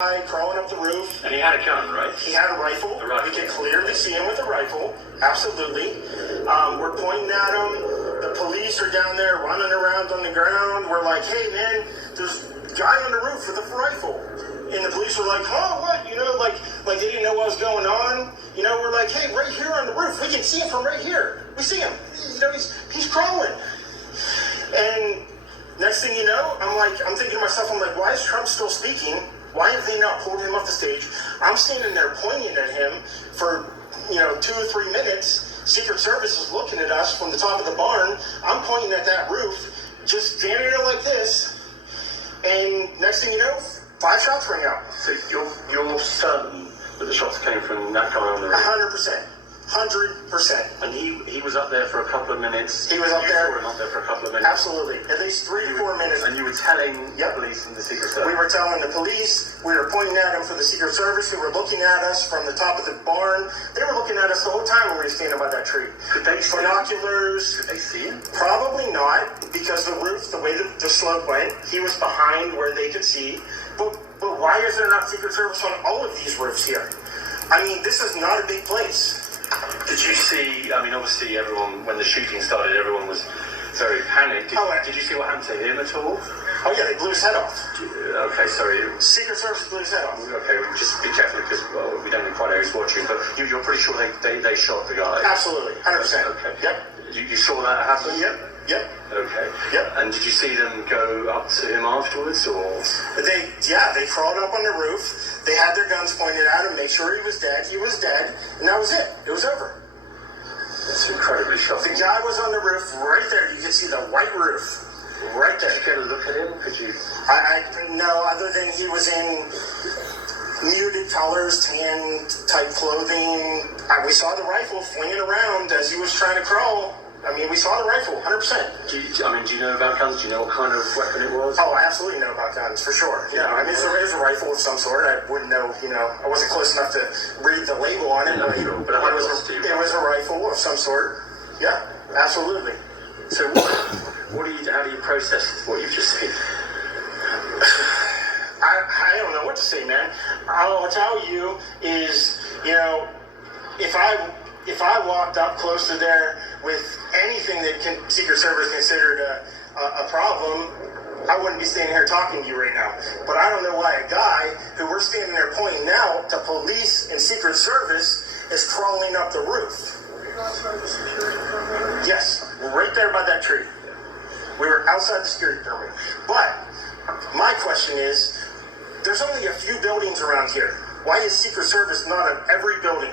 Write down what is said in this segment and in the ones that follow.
guy crawling up the roof. And he had a gun, right? He had a rifle. We could clearly see him with a rifle. Absolutely. We're pointing at him. The police are down there running around on the ground. We're like, hey, man, there's a guy on the roof with a rifle. And the police were like, huh, what? You know, like they didn't know what was going on. You know, we're like, hey, right here on the roof. We can see him from right here. We see him. You know, he's crawling. And next thing you know, I'm thinking to myself, I'm like, why is Trump still speaking? Why have they not pulled him off the stage? I'm standing there pointing at him for, 2 or 3 minutes. Secret Service is looking at us from the top of the barn. I'm pointing at that roof, just standing there like this. And next thing you know, 5 shots ring out. So you're certain that the shots came from that guy on the roof? 100%. 100%. And he was up there for a couple of minutes. He was up there. You saw him up there for a couple of minutes. Absolutely. At least 3 or 4 minutes. And you were telling the police and the Secret Service? We were telling the police. We were pointing at them for the Secret Service, who were looking at us from the top of the barn. They were looking at us the whole time when we were standing by that tree. Could they see binoculars? Could they see him? Probably not, because the roof, the way the slope went, he was behind where they could see. But why is there not Secret Service on all of these roofs here? I mean, this is not a big place. Did you see, obviously everyone, when the shooting started, everyone was very panicked. Did you see what happened to him at all? Oh yeah, they blew his head off. Okay, sorry. Secret Service blew his head off. Okay, just be careful because we don't quite know who's watching, but you're pretty sure they shot the guy? Absolutely, 100%. Okay. Yep. You saw that happen? Yep. Okay. Yep. And did you see them go up to him afterwards, or? They crawled up on the roof. They had their guns pointed at him, made sure he was dead. He was dead, and that was it. It was over. That's incredibly shocking. The guy was on the roof right there. You can see the white roof right there. Did you get a look at him? Could you? No, other than he was in muted colors, tan type clothing. We saw the rifle flinging around as he was trying to crawl. I mean, we saw the rifle, 100%. Do you know about guns? Do you know what kind of weapon it was? Oh, I absolutely know about guns, for sure. Yeah, I mean, it was a rifle of some sort. I wouldn't know, I wasn't close enough to read the label on it, but it was a rifle of some sort. Yeah, absolutely. So how do you process what you've just seen? I don't know what to say, man. All I'll tell you is, if I walked up close to there with anything that Secret Service considered a problem, I wouldn't be standing here talking to you right now. But I don't know why a guy who we're standing there pointing out to police and Secret Service is crawling up the roof. Outside the security perimeter? Yes, right there by that tree. We were outside the security perimeter. But my question is, there's only a few buildings around here. Why is Secret Service not on every building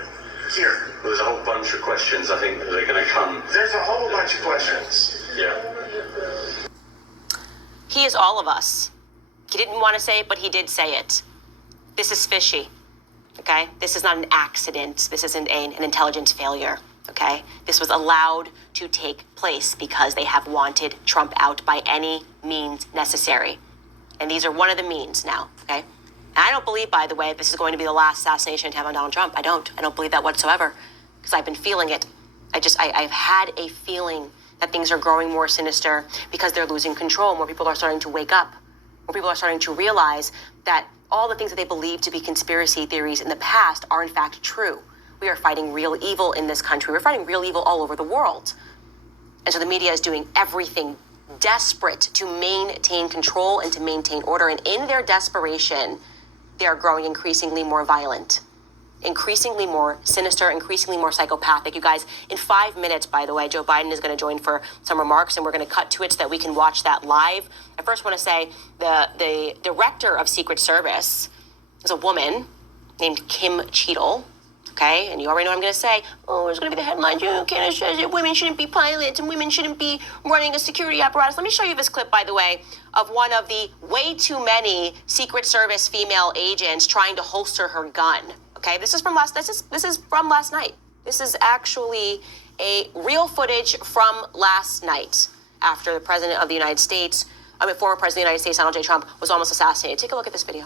here? Well, there's a whole bunch of questions, I think, that are going to come. There's a whole bunch of questions. Yeah. He is all of us. He didn't want to say it, but he did say it. This is fishy, okay? This is not an accident. This isn't an intelligence failure, okay? This was allowed to take place because they have wanted Trump out by any means necessary. And these are one of the means now, okay? And I don't believe, by the way, this is going to be the last assassination attempt on Donald Trump. I don't believe that whatsoever, because I've been feeling it. I've had a feeling that things are growing more sinister because they're losing control. More people are starting to wake up. More people are starting to realize that all the things that they believed to be conspiracy theories in the past are in fact true. We are fighting real evil in this country. We're fighting real evil all over the world. And so the media is doing everything desperate to maintain control and to maintain order. And in their desperation, they are growing increasingly more violent, increasingly more sinister, increasingly more psychopathic. You guys, in 5 minutes, by the way, Joe Biden is going to join for some remarks, and we're going to cut to it so that we can watch that live. I first want to say the director of Secret Service is a woman named Kim Cheadle. Okay, and you already know what I'm going to say. Oh, there's going to be the headline. Canada says that women shouldn't be pilots and women shouldn't be running a security apparatus. Let me show you this clip, by the way, of one of the way too many Secret Service female agents trying to holster her gun. Okay, this is from last night. This is actually a real footage from last night after the President of the United States, former President of the United States, Donald J. Trump, was almost assassinated. Take a look at this video.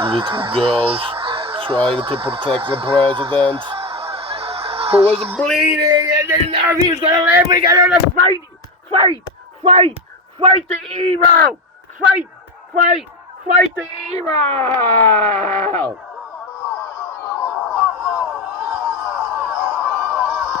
Little girls trying to protect the president who was bleeding and didn't know if he was gonna live. We gotta fight, fight, fight, fight the evil, fight, fight, fight the evil.